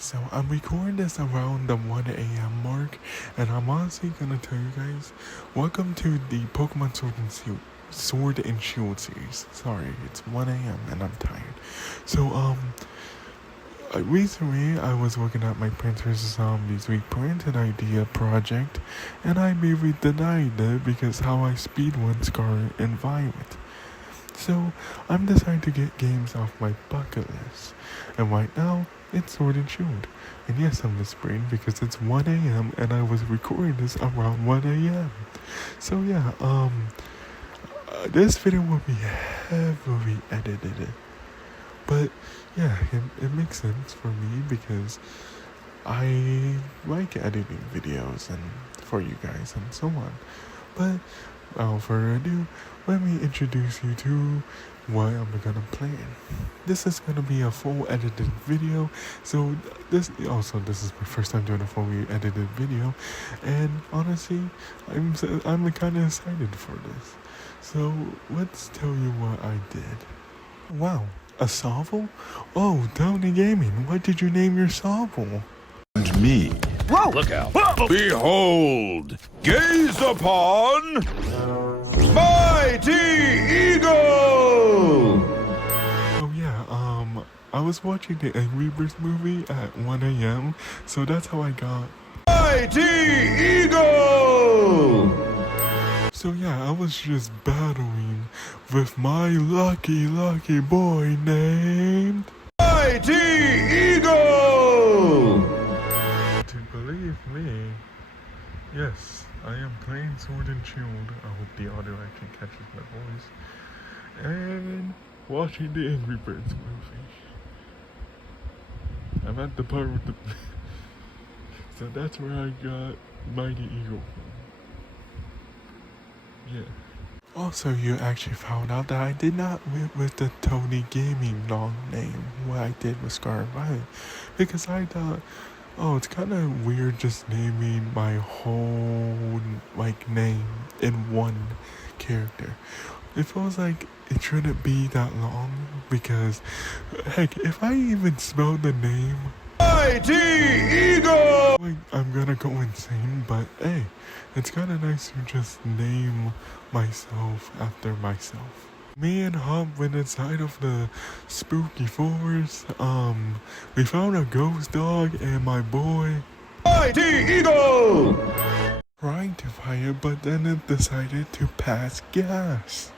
So I'm recording this around the 1 a.m. mark, and I'm honestly gonna tell you guys, welcome to the Pokemon Sword and Shield series. Sorry, it's 1 a.m. and I'm tired. So recently I was working at my Plants vs Zombies reprinted idea project, and I maybe denied it because how I speedrun Scarlet and Violet. So I'm deciding to get games off my bucket list, and right now it's Sword and Shield. And yes, I'm whispering because it's 1 a.m. and I was recording this around 1 a.m. So yeah, this video will be heavily edited, but yeah, it makes sense for me because I like editing videos and for you guys and so on. But without further ado, let me introduce you to what I'm gonna play. This is gonna be a full edited video, so this is my first time doing a fully edited video, and honestly, I'm kind of excited for this. So let's tell you what I did. Wow, a Sobble? Oh, Tony Gaming, what did you name your Sobble? And me. Whoa! Look out. Behold, gaze upon Mighty Eagle! Oh yeah, I was watching the Angry Birds movie at 1 a.m., so that's how I got. Mighty Eagle! So yeah, I was just battling with my lucky boy named Mighty Eagle! To believe me, yes, I am playing Sword and Shield. I hope the audio actually catches my voice. And watching the Angry Birds movie. I'm at the part with the... So that's where I got Mighty Eagle from. Yeah. Also, you actually found out that I did not went with the Tony Gaming long name, what I did with Scarlet Violet, because I thought, oh, it's kind of weird just naming my whole, name in one character. It feels like it shouldn't be that long, because, heck, if I even spell the name, Mighty Eagle! I'm gonna go insane, but hey, it's kinda nice to just name myself after myself. Me and Hop went inside of the spooky forest. We found a ghost dog and my boy Mighty Eagle! trying to fire, but then it decided to pass gas.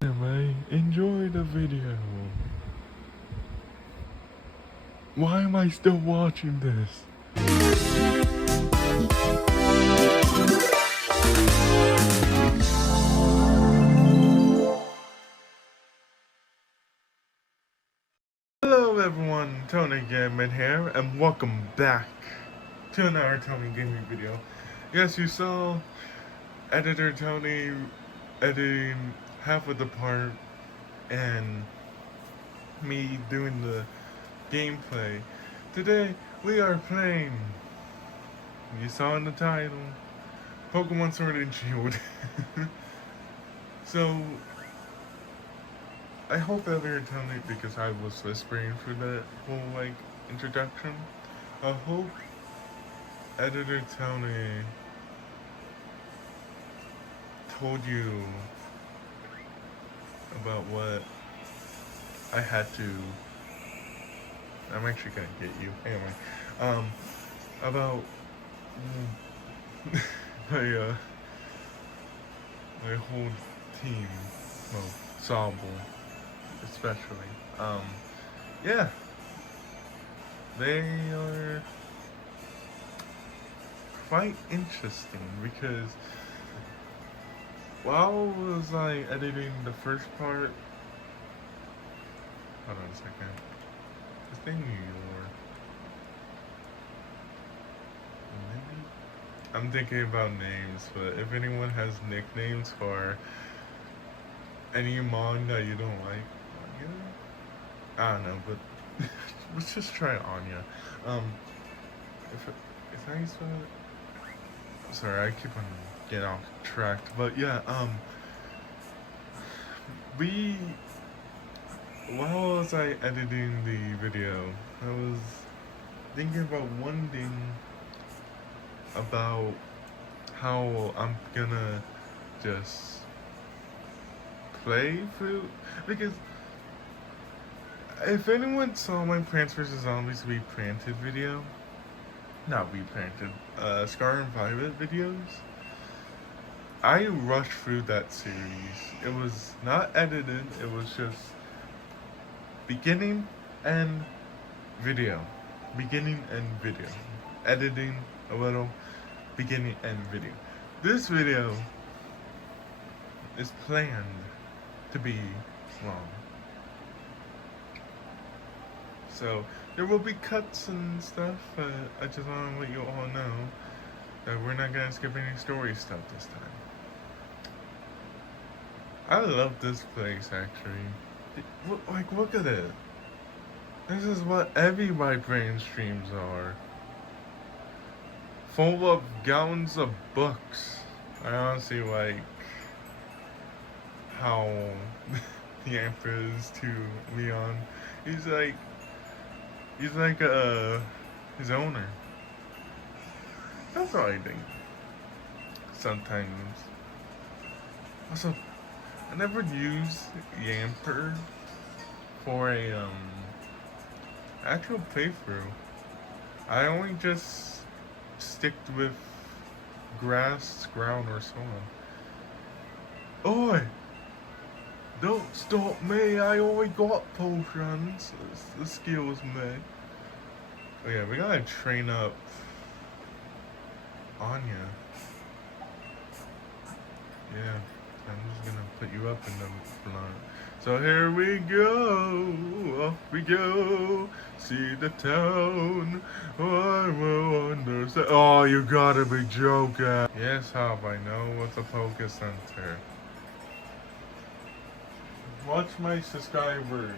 Anyway, enjoy the video. Why am I still watching this? Hello everyone, Tony Gaming here, and welcome back to another Tony Gaming video. Yes, you saw editor Tony editing half of the part and me doing the gameplay. Today we are playing, you saw in the title, Pokemon Sword and Shield. So I hope editor Tony, because I was whispering for that whole introduction, I hope editor Tony told you about what I had to. I'm actually gonna get you anyway. About my my whole team, well, Sobble especially. Yeah, they are quite interesting because while I was editing the first part, hold on a second. This thing I'm thinking about names, but if anyone has nicknames for any manga you don't like, I don't know, but let's just try Anya. If I spell it, sorry, I keep on getting off track, but yeah, we, while was I editing the video, I was thinking about one thing about how I'm gonna just play through, because if anyone saw my Plants vs. Zombies Replanted video, not replanted, Scar and Violet videos, I rushed through that series. It was not edited, it was just beginning and video. Beginning and video. Editing a little, beginning and video. This video is planned to be long. So there will be cuts and stuff, but I just want to let you all know that we're not gonna skip any story stuff this time. I love this place actually. Look at it. This is what every My Brain streams are. Full of gallons of books. I honestly like how Yamper is to Leon. He's like his owner. That's what I think. Sometimes. Also, I never use Yamper for a actual playthrough. I only just sticked with grass, ground, or so on. Oi! Don't stop me, I only got potions. The skills, man. Oh yeah, we gotta train up Anya. Yeah, I'm just gonna put you up in the front. So here we go, off we go, see the town, I will understand. Oh, you gotta be joking. Yes, Hop, I know what's a Poké Center. Watch my subscribers,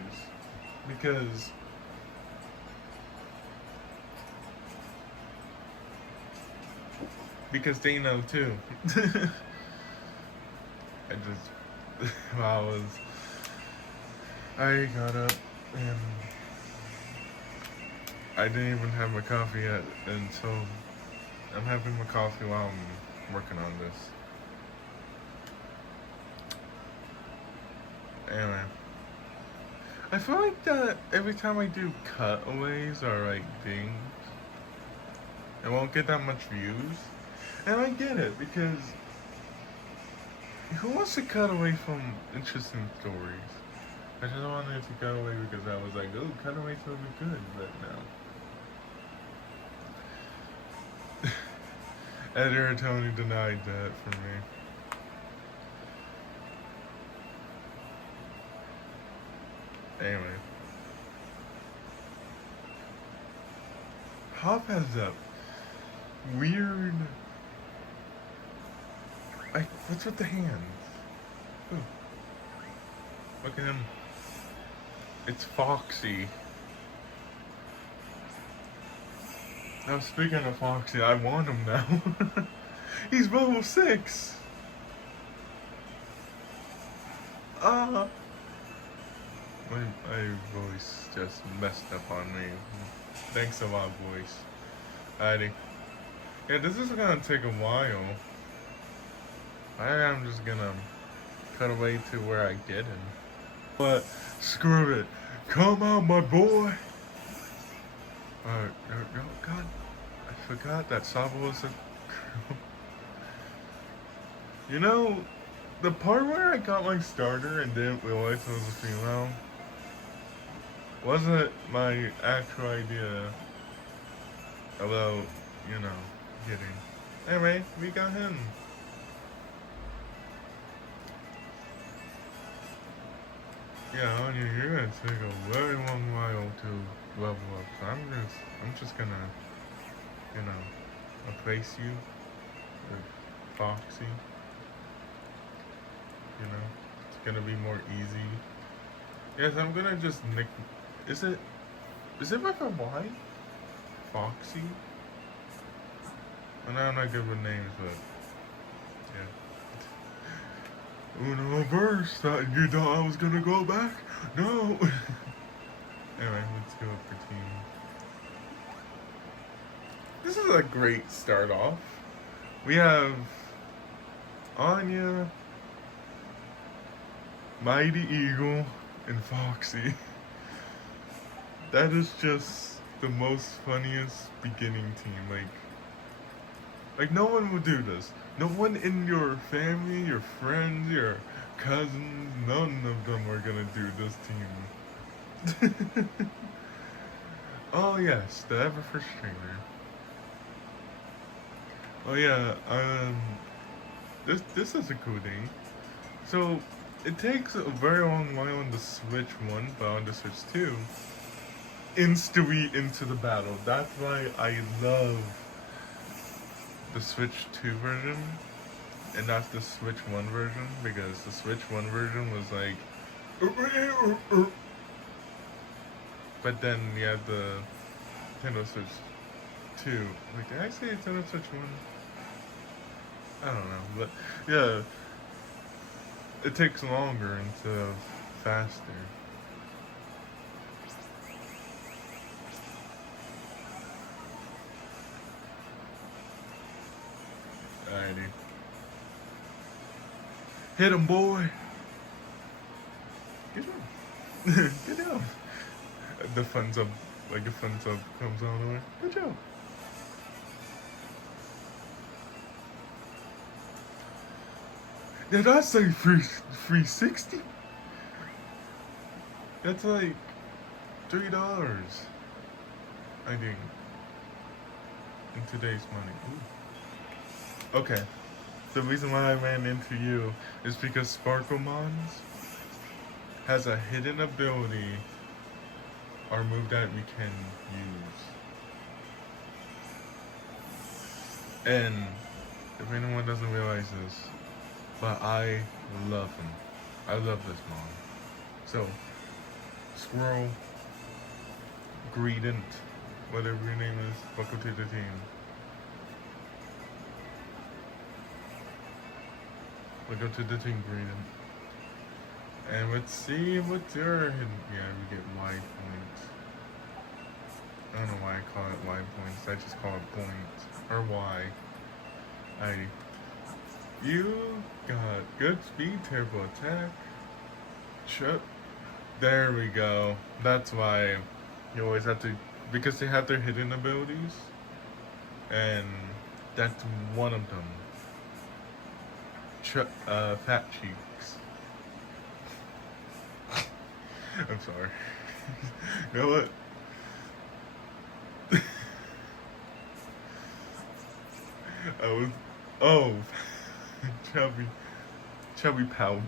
because they know too. I got up and I didn't even have my coffee yet, and so I'm having my coffee while I'm working on this. Anyway, I feel like that every time I do cutaways or like things, it won't get that much views. And I get it, because who wants to cut away from interesting stories? I just wanted to cut away because I was like, oh, cutaways will be good, but no. Editor Tony denied that for me. Anyway. Hop has a weird... what's with the hands? Ooh. Look at him. It's Foxy. Now speaking of Foxy, I want him now. He's level 6. My voice just messed up on me. Thanks a lot, voice. Alrighty. Yeah, this is gonna take a while. I'm just gonna cut away to where I get him. But screw it. Come on, my boy. God, I forgot that Saba was a girl. You know, the part where I got my starter and didn't realize it was a female wasn't my actual idea about, you know, getting. Anyway, we got him. Yeah, Anya, you're gonna take a very long while to level up. So I'm just gonna, you know, replace you with Foxy. You know, it's gonna be more easy. Yes, I'm gonna just nick. Is it with a Y? Foxy? I know I'm not good with names, but Uno verse. You thought I was gonna go back? No. Anyway, let's go for team. This is a great start off. We have Anya, Mighty Eagle, and Foxy. That is just the most funniest beginning team. Like no one would do this. No one in your family, your friends, your cousins, none of them are gonna do this team. Oh yes, the ever frustrator. Oh yeah, this is a cool thing. So it takes a very long while on the Switch 1, but on the Switch 2, instantly into the battle. That's why I love the Switch 2 version and not the Switch 1 version, because the Switch 1 version was like, but then you have the Nintendo Switch 2. Like, did I say Nintendo Switch 1? I don't know, but yeah, it takes longer instead of faster. Alrighty. Hit him, boy! Good job. Good job. The fun sub, like the fun sub comes on the way. Good job. Did I say 360? That's like $3, I think, in today's money. Ooh. Okay, the reason why I ran into you is because Sparkle Mons has a hidden ability or move that we can use. And if anyone doesn't realize this, but I love him. I love this Mon. So, Squirrel, Greedent, whatever your name is, welcome to the team. Welcome to the team, Greedent. And let's see what's your hidden. Yeah, we get Y points. I don't know why I call it Y points. I just call it points. Or Y. You got good speed, terrible attack. There we go. That's why you always have to, because they have their hidden abilities, and that's one of them. Fat Cheeks. I'm sorry. You know what? Chubby pouch.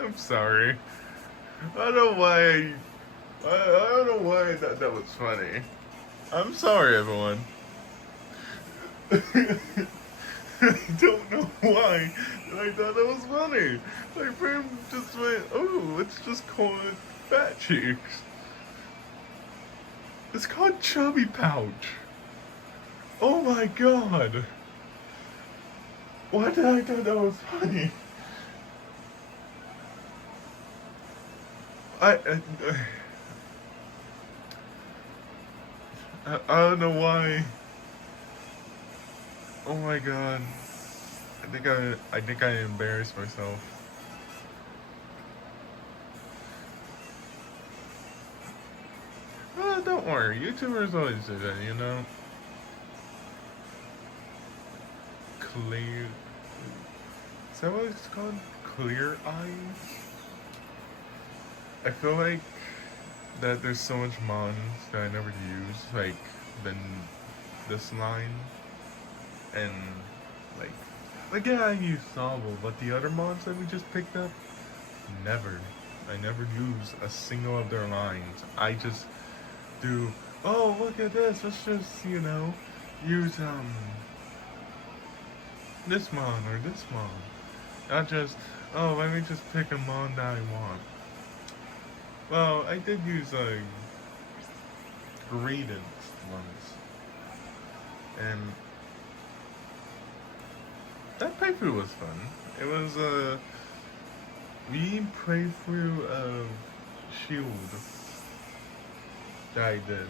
I'm sorry. I don't know why. I don't know why that was funny. I'm sorry, everyone. I don't know why I thought that was funny. My brain just went, oh, let's just call it Fat Cheeks. It's called Chubby Pouch. Oh my god. Why did I thought that was funny? I don't know why. Oh my god. I think I embarrassed myself. Oh, don't worry. YouTubers always do that, you know? Clear. Is that what it's called? Clear eyes? I feel like that there's so much mons that I never use, like this line, and like yeah, I use Sobble, but the other mons that we just picked up, never. I never use a single of their lines. I just do, oh, look at this, let's just, you know, use this mon or this mon. Not just, oh, let me just pick a mon that I want. Well, I did use Greedent once, and playthrough was fun. It was we played through Shield that I did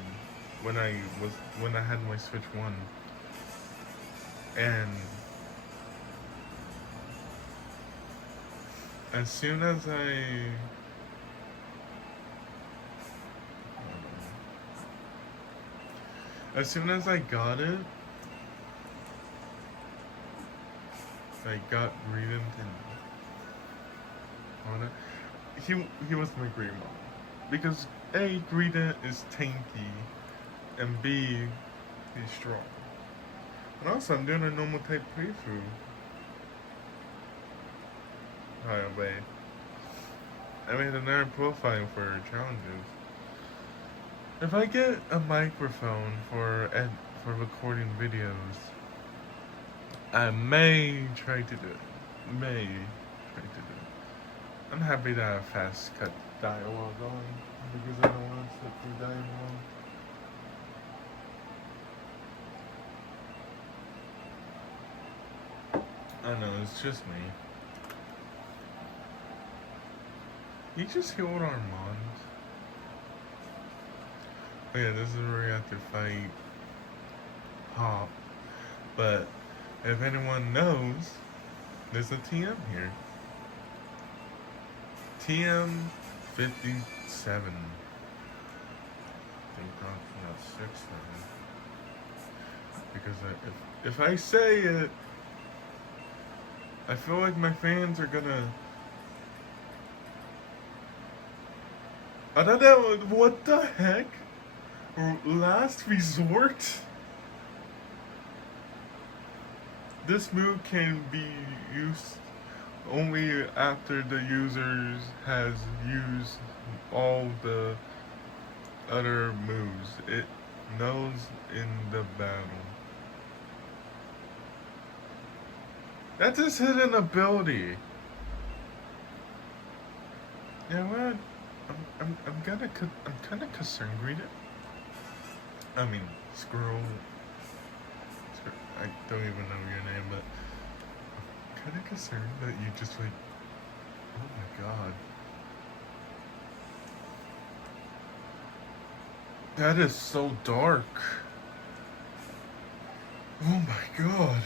when I had my Switch One, and as soon as I got it, I got Greedent and he was my great mom. Because A, Greedent is tanky, and B, he's strong. And also I'm doing a normal type playthrough. Higher way. I made another profile for challenges. If I get a microphone for recording videos, I may try to do it. I'm happy to have fast cut dialogue on because I don't want to sit through dialogue. I know, it's just me. You just healed Armand. Oh yeah, this is where we have to fight Hop. But if anyone knows, there's a TM here. TM 57. I think not 6 now. Because if I say it, I feel like my fans are gonna. I don't know, what the heck? Last resort? This move can be used only after the user has used all the other moves. It knows in the battle. That's his hidden ability. Yeah, what? I'm kind of concerned, Greedent. I mean, Squirrel. I don't even know your name, but I'm kind of concerned that you just like, oh my god. That is so dark. Oh my god.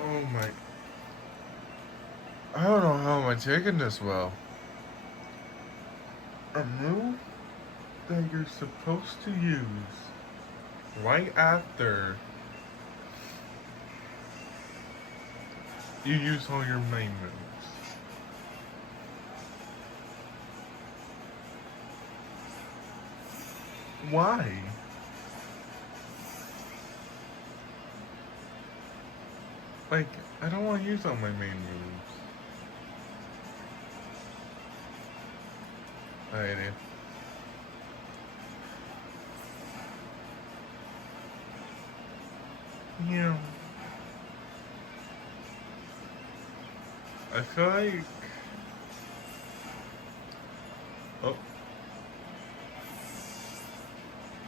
Oh my. I don't know how am I taking this well. A move that you're supposed to use right after you use all your main moves. Why? Like, I don't want to use all my main moves. Alrighty. Yeah. I feel like... Oh.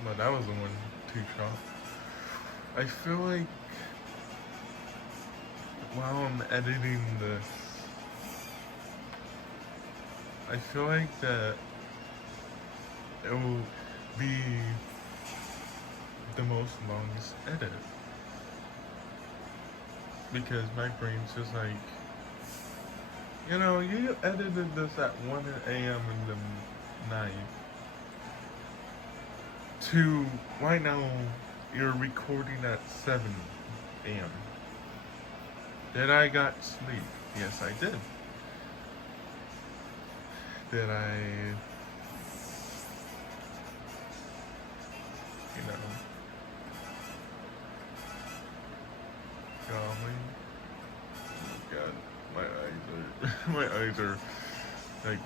No, that was the 1-2 shot. I feel like... while I'm editing this, I feel like that it will be the most longest edit. Because my brain's just like, you know, you edited this at 1 a.m. in the night to right now you're recording at 7 a.m. Did I got sleep? Yes, I did. Did I, you know, golly, oh god, my eyes are like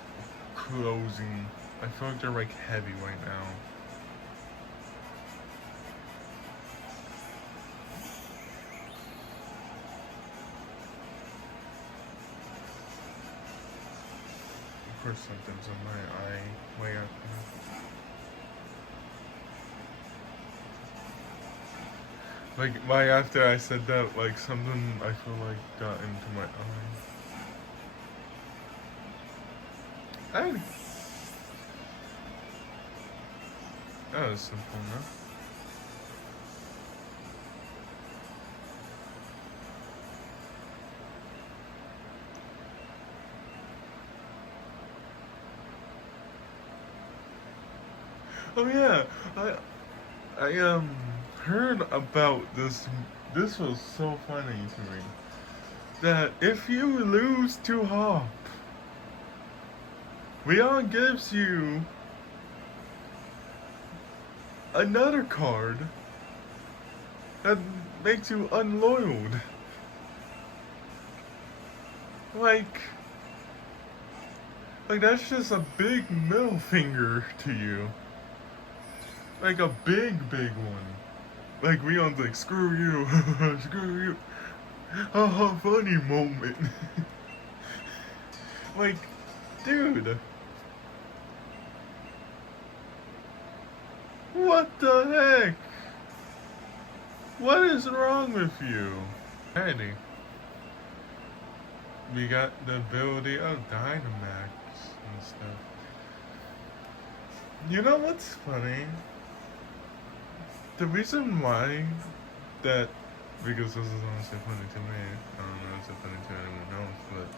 closing. I feel like they're like heavy right now. Of course something's in my eye way up here. Like, right after I said that, like, something I feel like got into my eye. That was simple enough. Oh yeah, I heard about this. This was so funny to me. That if you lose to Hop, Leon gives you another card that makes you unloyal. Like that's just a big middle finger to you. Like a big one. Like Leon's like, screw you, screw you. Haha, funny moment. Like, dude. What the heck? What is wrong with you? Eddie. We got the ability of Dynamax and stuff. You know what's funny? The reason why that, because this is honestly funny to me, I don't know if it's funny to anyone else, but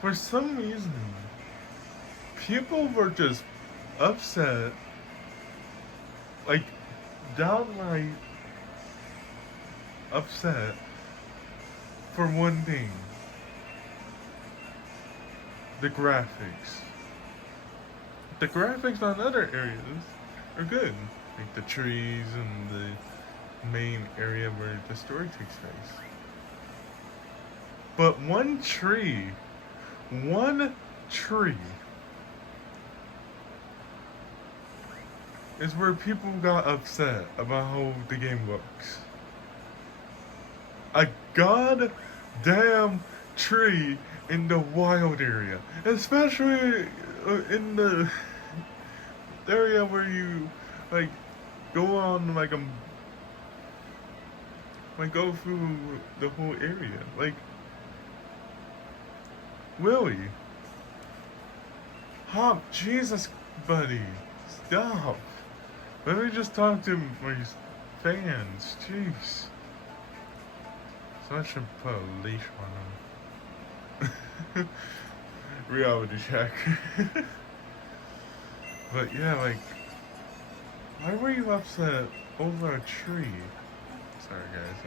for some reason, people were just upset, like downright upset for one thing: the graphics. The graphics on other areas are good, like the trees and the main area where the story takes place. But one tree is where people got upset about how the game looks. A goddamn tree in the wild area, especially in the area where you like go on like go through the whole area. Like, Willie, Hop, Jesus, buddy, stop. Let me just talk to my fans. Jeez. So I should put a leash on them. Reality check. But yeah, like, why were you upset over a tree? Sorry guys,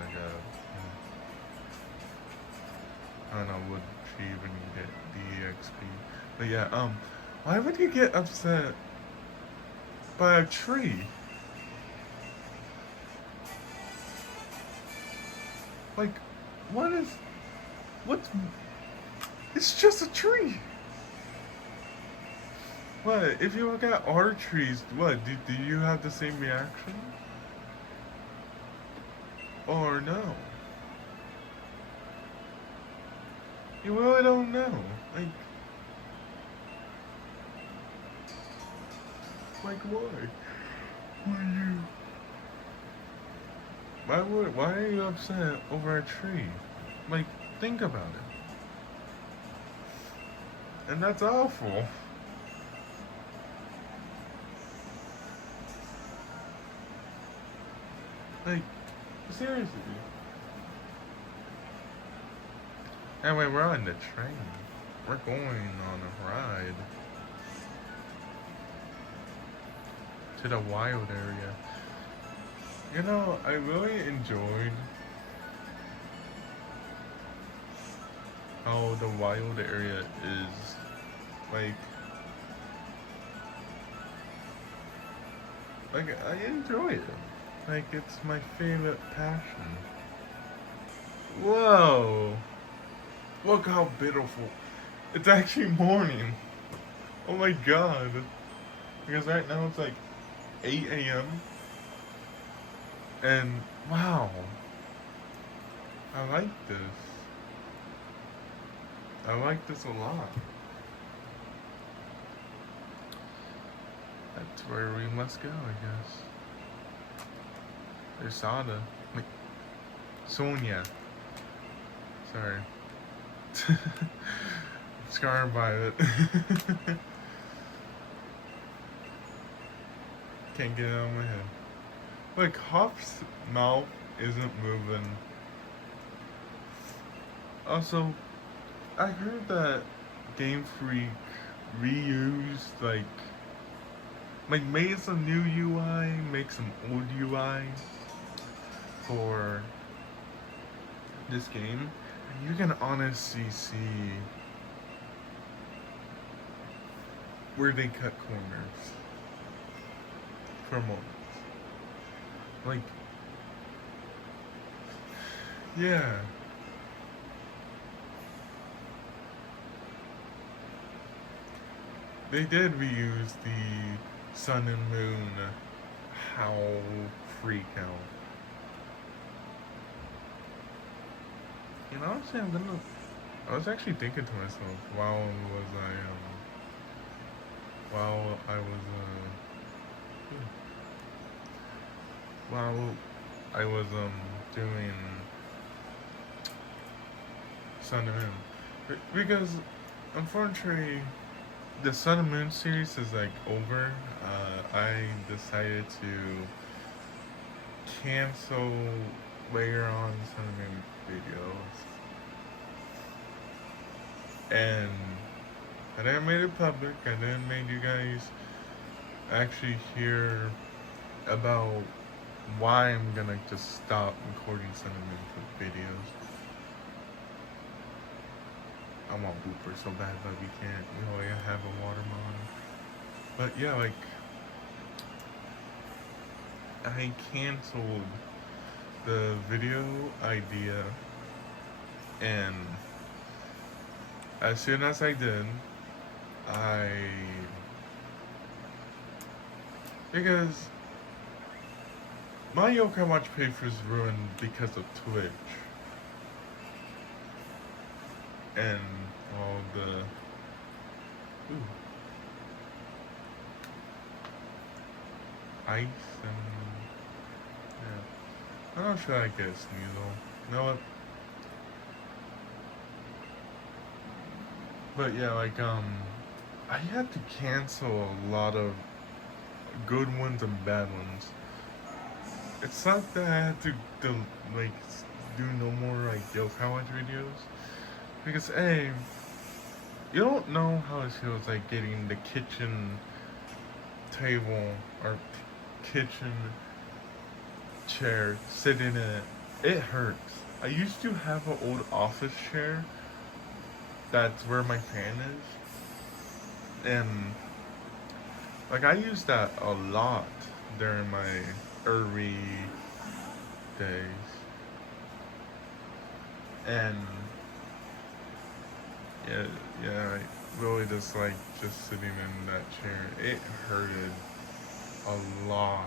I don't know, would she even get the EXP? But yeah, why would you get upset by a tree? Like, what's, it's just a tree. What, if you look at our trees, what, do you have the same reaction? Or no? You really don't know. Like why? Why are you upset over a tree? Like, think about it. And that's awful. Like, seriously. Anyway, we're on the train. We're going on a ride to the wild area. You know, I really enjoyed how the wild area is. Like I enjoy it. Like, it's my favorite passion. Whoa! Look how beautiful. It's actually morning. Oh my god. Because right now it's like 8 a.m. And wow. I like this. I like this a lot. That's where we must go, I guess. Sada. Like, Sonia. Sorry. Scar and Violet. Can't get it out of my head. Like, Hop's mouth isn't moving. Also, I heard that Game Freak reused, made some new UI, make some old UI for this game. And you can honestly see where they cut corners for moments. Like, yeah. They did reuse the Sun and Moon howl freak out. You know, honestly, I was actually thinking to myself while I was doing Sun and Moon, because unfortunately the Sun and Moon series is over. I decided to cancel later on Sun and Moon videos, and I didn't make it public. I didn't make you guys actually hear about why I'm gonna just stop recording Sun and Moon videos. I want Booper so bad, but we can't. We only have a watermelon. But yeah, I canceled the video idea, and as soon as I did, because my Yokai Watch page was ruined because of Twitch. And all the ice and yeah. I'm not sure I get a Sneasel. You know what? But yeah, I had to cancel a lot of good ones and bad ones. It's not that I had to do no more Yokai Watch videos. Because you don't know how it feels like getting the kitchen table or kitchen chair, sitting in it. It hurts. I used to have an old office chair. That's where my fan is. And I used that a lot during my early days. And yeah, I really just sitting in that chair. It hurted a lot.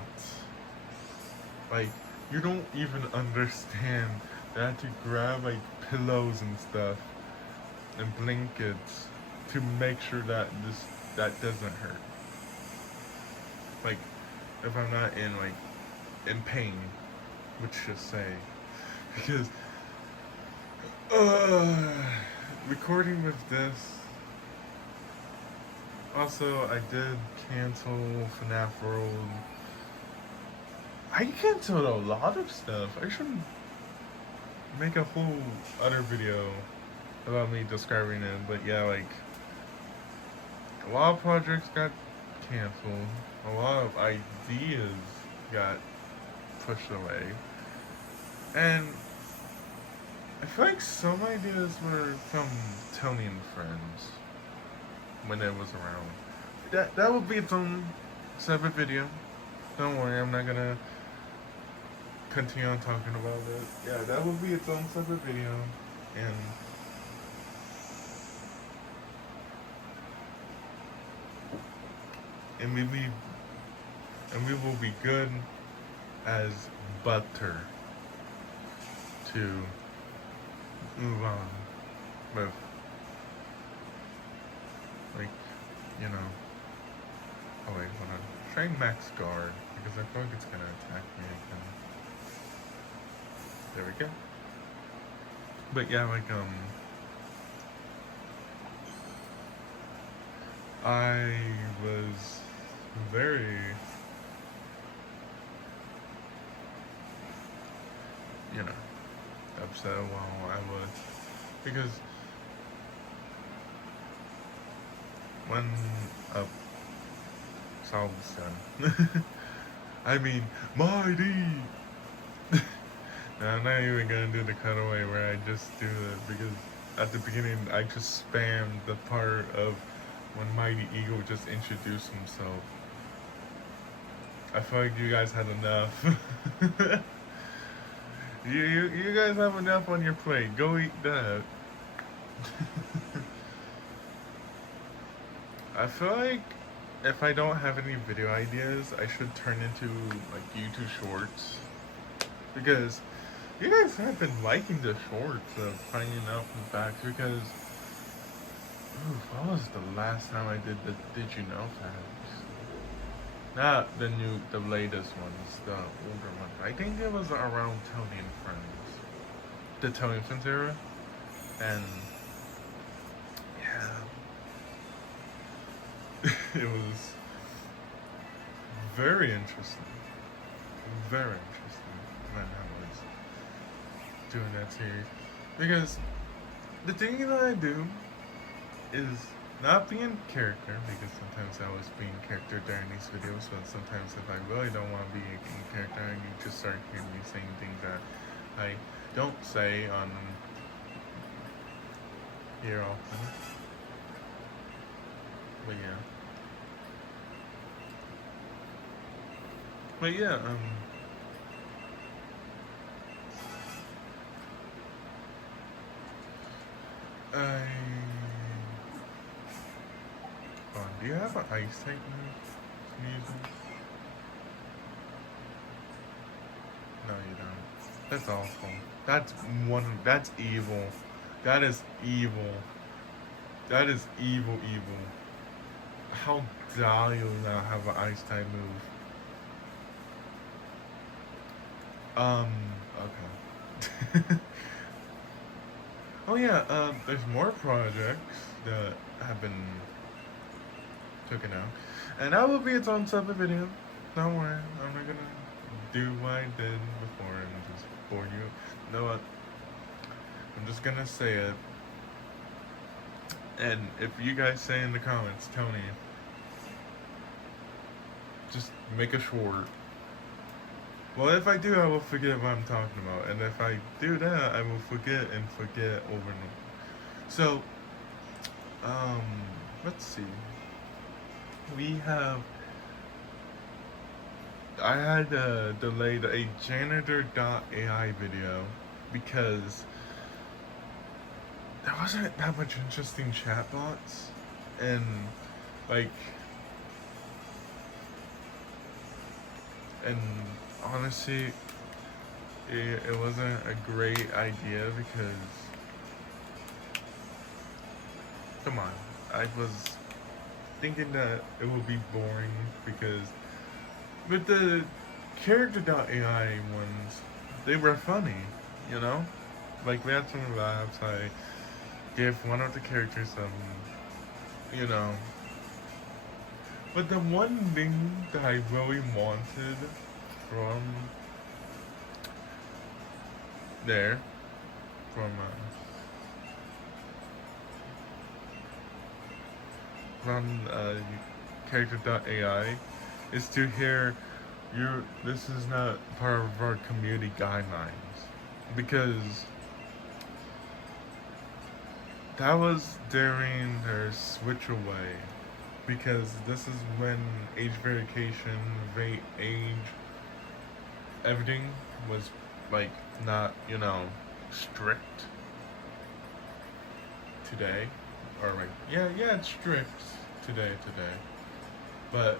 You don't even understand that I had to grab pillows and stuff and blankets to make sure that that doesn't hurt. If I'm not in pain, which just say, because recording with this. Also, I did cancel FNAF World. I canceled a lot of stuff. I should make a whole other video about me describing it. But yeah, a lot of projects got canceled. A lot of ideas got pushed away. And I feel like some ideas were from Tony and Friends when it was around. That would be its own separate video. Don't worry, I'm not gonna continue on talking about it. Yeah, that would be its own separate video, and we will be good as butter to move on with, oh wait, hold on. Try Max Guard, because I feel like it's gonna attack me again. There we go. But yeah, like I was very, you know, upset while I was, because when it's all done. I mean, Mighty. Now, I'm not even gonna do the cutaway where I just do that, because at the beginning I just spammed the part of when Mighty Eagle just introduced himself. I feel like you guys had enough. you guys have enough on your plate. Go eat that. I feel like if I don't have any video ideas, I should turn into like YouTube Shorts, because you guys have been liking the shorts of finding out some facts. Because what was the last time I did the Did You Know facts? Not the latest ones, the older one. I think it was around Tony and Friends, the Tony and Friends era, and yeah. It was very interesting. Very interesting when I was doing that series. Because the thing that I do is not being character, because sometimes I was being character during these videos, but sometimes if I really don't want to be in character, you just start hearing me saying things that I don't say on here often. But yeah. But yeah, do you have an ice type music? No, you don't. That's awful. That's evil. That is evil. That is evil. How dare you not have an ice type move? Okay. Oh yeah, there's more projects that have been taken out. And that will be its own separate video. Don't worry, I'm not gonna do what I did before and just bore you. You know what? I'm just gonna say it. And if you guys say in the comments, Tony, just make a short. Well, if I do, I will forget what I'm talking about. And if I do that, I will forget over and over. So, let's see. I had delayed a janitor.ai video because there wasn't that much interesting chatbots. And, like, and honestly, it wasn't a great idea because, come on, I was thinking that it would be boring because with the character.ai ones, they were funny, you know? Like, we had some laughs, I gave one of the characters some, you know. But the one thing that I really wanted from there, from character.ai, is to hear this is not part of our community guidelines, because that was during their switch away, because this is when age verification, age, everything was like not, you know, strict today, or like yeah it's strict today, but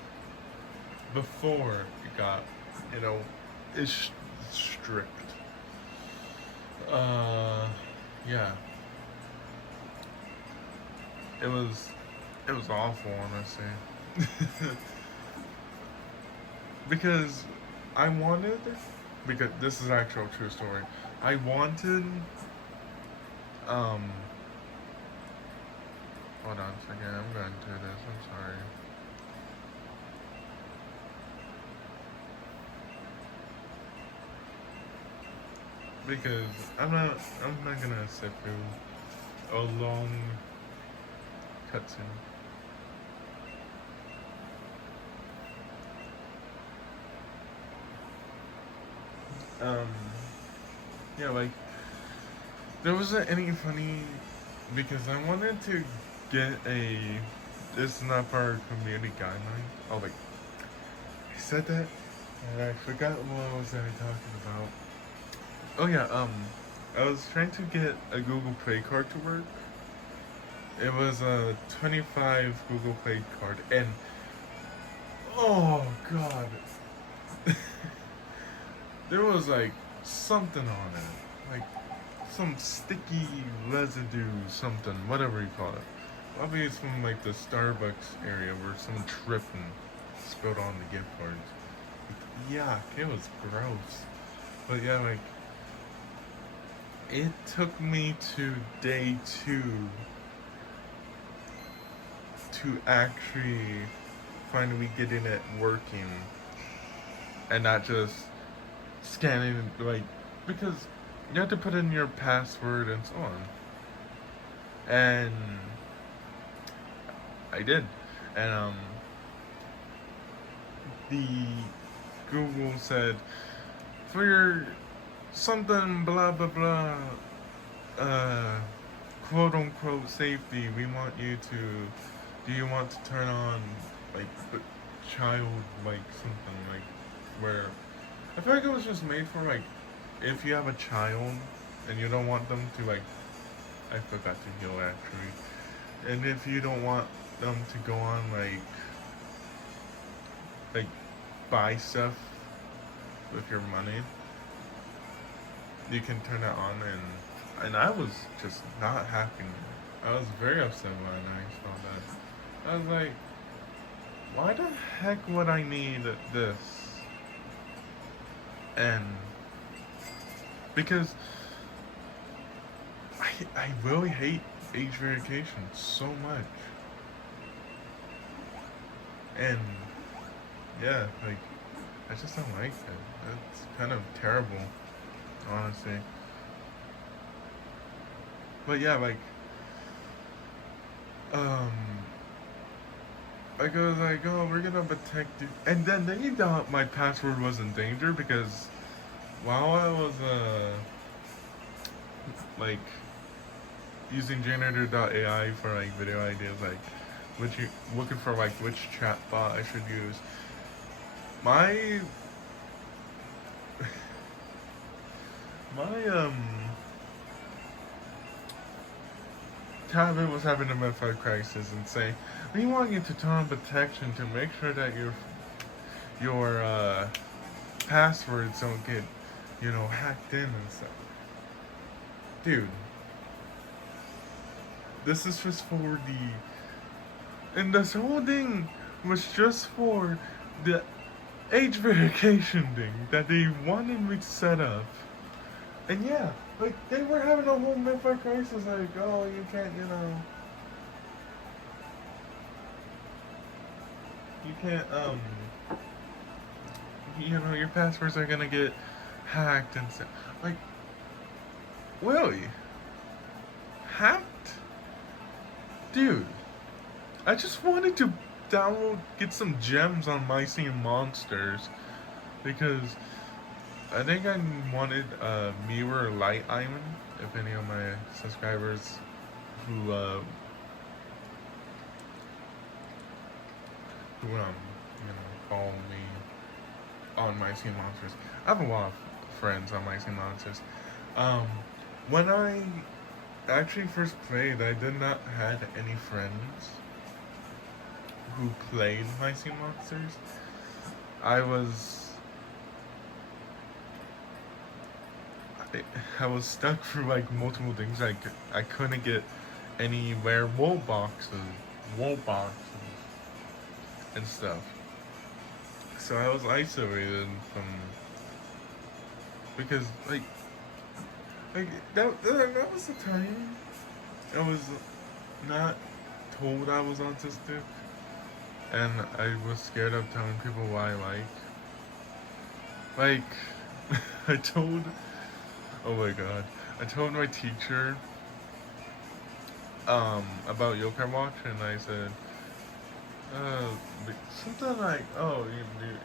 before it got, you know, it's strict. Yeah. It was awful, honestly. Because this is actual true story. I wanted, um, hold on a second, I'm going to this, I'm sorry. Because I'm not gonna sit through a long cutscene. Um, yeah, like, there wasn't any funny, because I wanted to get a, this is not part of community guideline. Oh, like, I said that, and I forgot what was I talking about. Oh yeah, I was trying to get a Google Play card to work. It was a 25 Google Play card, and oh god, there was like something on it, like some sticky residue, something, whatever you call it. Probably it's from like the Starbucks area where someone tripped and spilled on the gift cards. Like, yuck, it was gross. But yeah, like, it took me to day 2 to actually finally getting it working and not just scanning, like, because you have to put in your password and so on. And I did. And the Google said, for your something blah blah blah quote unquote safety, we want you to, do you want to turn on like child, like something like where, I feel like it was just made for like if you have a child and you don't want them to like, I forgot to heal actually, and if you don't want them to go on like buy stuff with your money, you can turn it on. And I was just not happy. I was very upset when I saw that. I was like, why the heck would I need this? And because I really hate age verification so much. And yeah, like, I just don't like it. It's kind of terrible, honestly. But yeah, like I was like, oh, we're gonna protect you. And then they thought my password was in danger because while I was like using janitor.ai for like video ideas, like looking for like which chatbot I should use, my tablet was having a midlife crisis and saying, we want you to turn on protection to make sure that your passwords don't get, hacked in and stuff. Dude, this is just for and this whole thing was just for the age verification thing that they wanted me to set up. And yeah, like, they were having a whole midlife crisis, like, oh, you can't, your passwords are gonna get hacked and stuff. Like, really? Hacked? Dude, I just wanted to get some gems on My Scene Monsters because I think I wanted Mirror Light Island. If any of my subscribers who follow me on My Scene Monsters. I have a lot of friends on My Scene Monsters. When I actually first played, I did not have any friends who played My Scene Monsters. I was stuck through like multiple things. I couldn't get anywhere wool boxes and stuff. So I was isolated from, because like Like that was the time I was not told I was autistic, and I was scared of telling people why. Like, I told. Oh my god, I told my teacher about Yokai Watch, and I said something like, "Oh,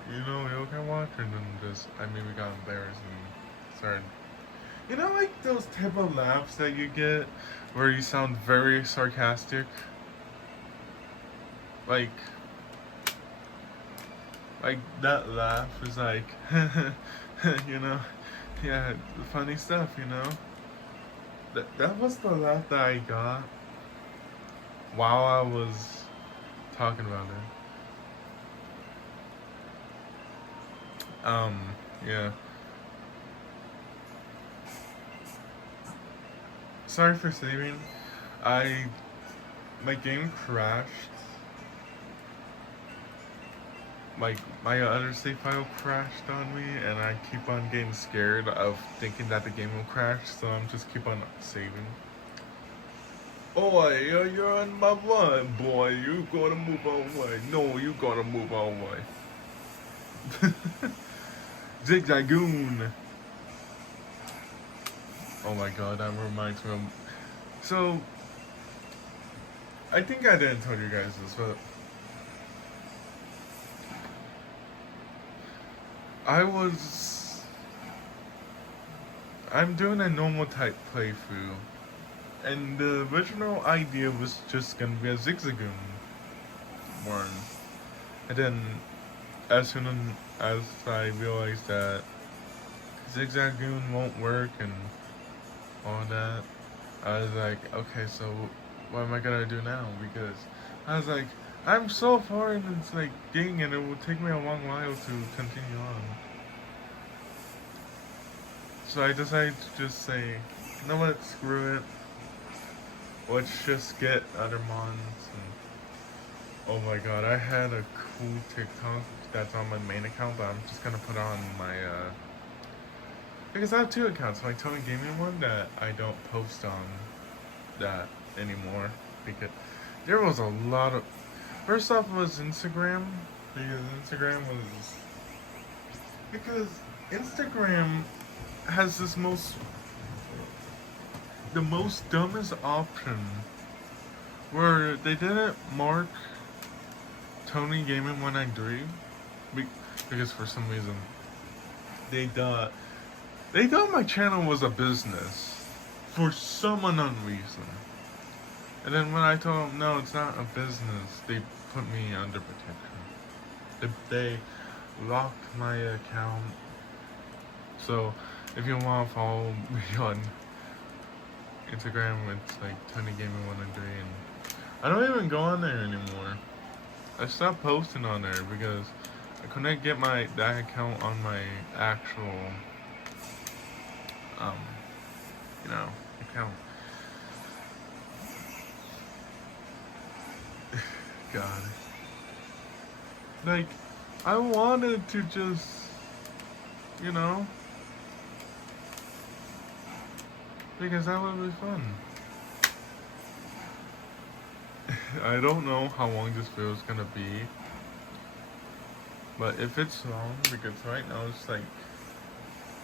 you know Yokai Watch," and then just I maybe got embarrassed and started. You know, like those type of laughs that you get where you sound very sarcastic? Like that laugh is like, you know, yeah, funny stuff, you know? That was the laugh that I got while I was talking about it. Yeah. Sorry for saving. My game crashed. Like my other save file crashed on me, and I keep on getting scared of thinking that the game will crash, so I'm just keep on saving. Oh, you're on my one, boy. You gotta move away. No, you gotta move away. Zigzagoon. Oh my god, that reminds me of. So, I think I didn't tell you guys this, but I'm doing a normal type playthrough, and the original idea was just gonna be a Zigzagoon one. And then, as soon as I realized that Zigzagoon won't work and all that, I was like, okay, so what am I gonna do now? Because I was like, I'm so far in this like game, and it will take me a long while to continue on. So I decided to just say, you know what, screw it. Let's just get other mons. And oh my god, I had a cool TikTok that's on my main account, but I'm just gonna put on my because I have two accounts, my Tony Gaming one that I don't post on that anymore, because there was a lot of. First off was Instagram, because Instagram has the most dumbest option where they didn't mark Tony Gaming 193 because for some reason they thought my channel was a business for some unknown reason. And then when I told them no, it's not a business, they put me under protection. They locked my account. So if you want to follow me on Instagram, it's like Tony Gaming 103, and I don't even go on there anymore. I stopped posting on there because I couldn't get that account on my actual account. God. Like, I wanted to just, because that would be fun. I don't know how long this video is gonna be, but if it's long, because right now it's like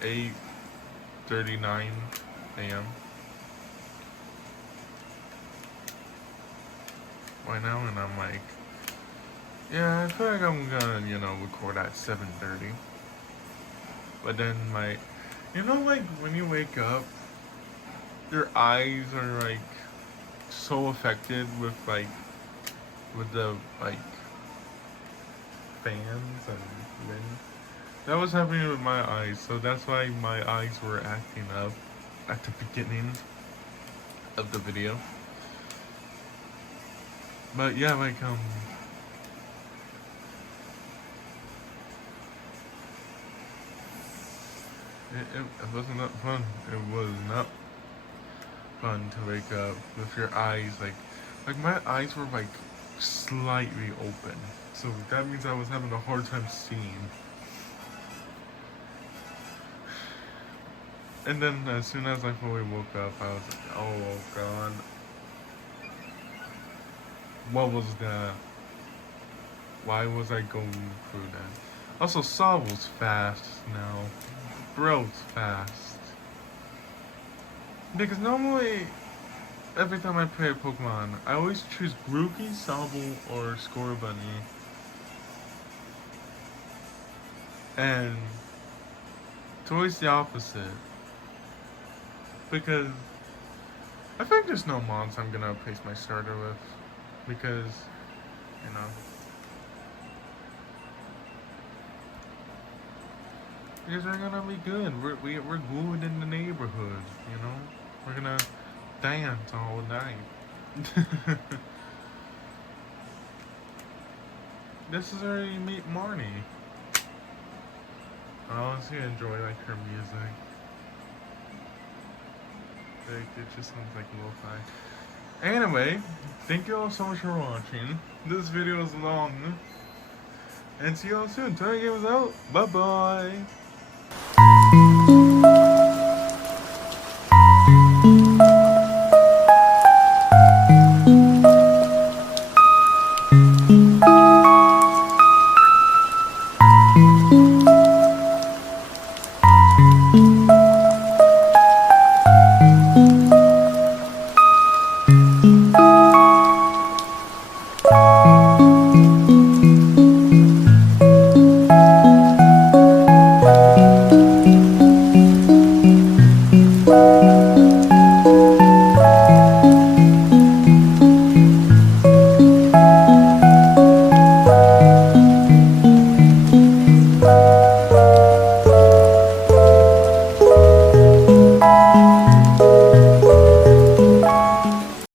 8:39 a.m. right now, and I'm like, yeah, I feel like I'm gonna, record at 7:30. But then like when you wake up, your eyes are like so affected with the fans and wind. That was happening with my eyes, so that's why my eyes were acting up at the beginning of the video. But yeah, it wasn't that fun. It was not fun to wake up with your eyes like my eyes were like slightly open, so that means I was having a hard time seeing. And then as soon as I fully woke up, I was like, oh god. What was that? Why was I going through that? Also, Soble's fast now. Bro's fast. Because normally, every time I play a Pokemon, I always choose Grookey, Sobble, or Scorbunny. And it's always the opposite. Because I think there's no mons I'm gonna replace my starter with. Because, you know. Because we're gonna be good. We're good in the neighborhood, you know? We're gonna dance all night. This is where you meet Marnie. I honestly enjoy like her music. Like, it just sounds like lo-fi. Anyway, thank you all so much for watching. This video is long. And see you all soon. Toy Games out. Bye bye.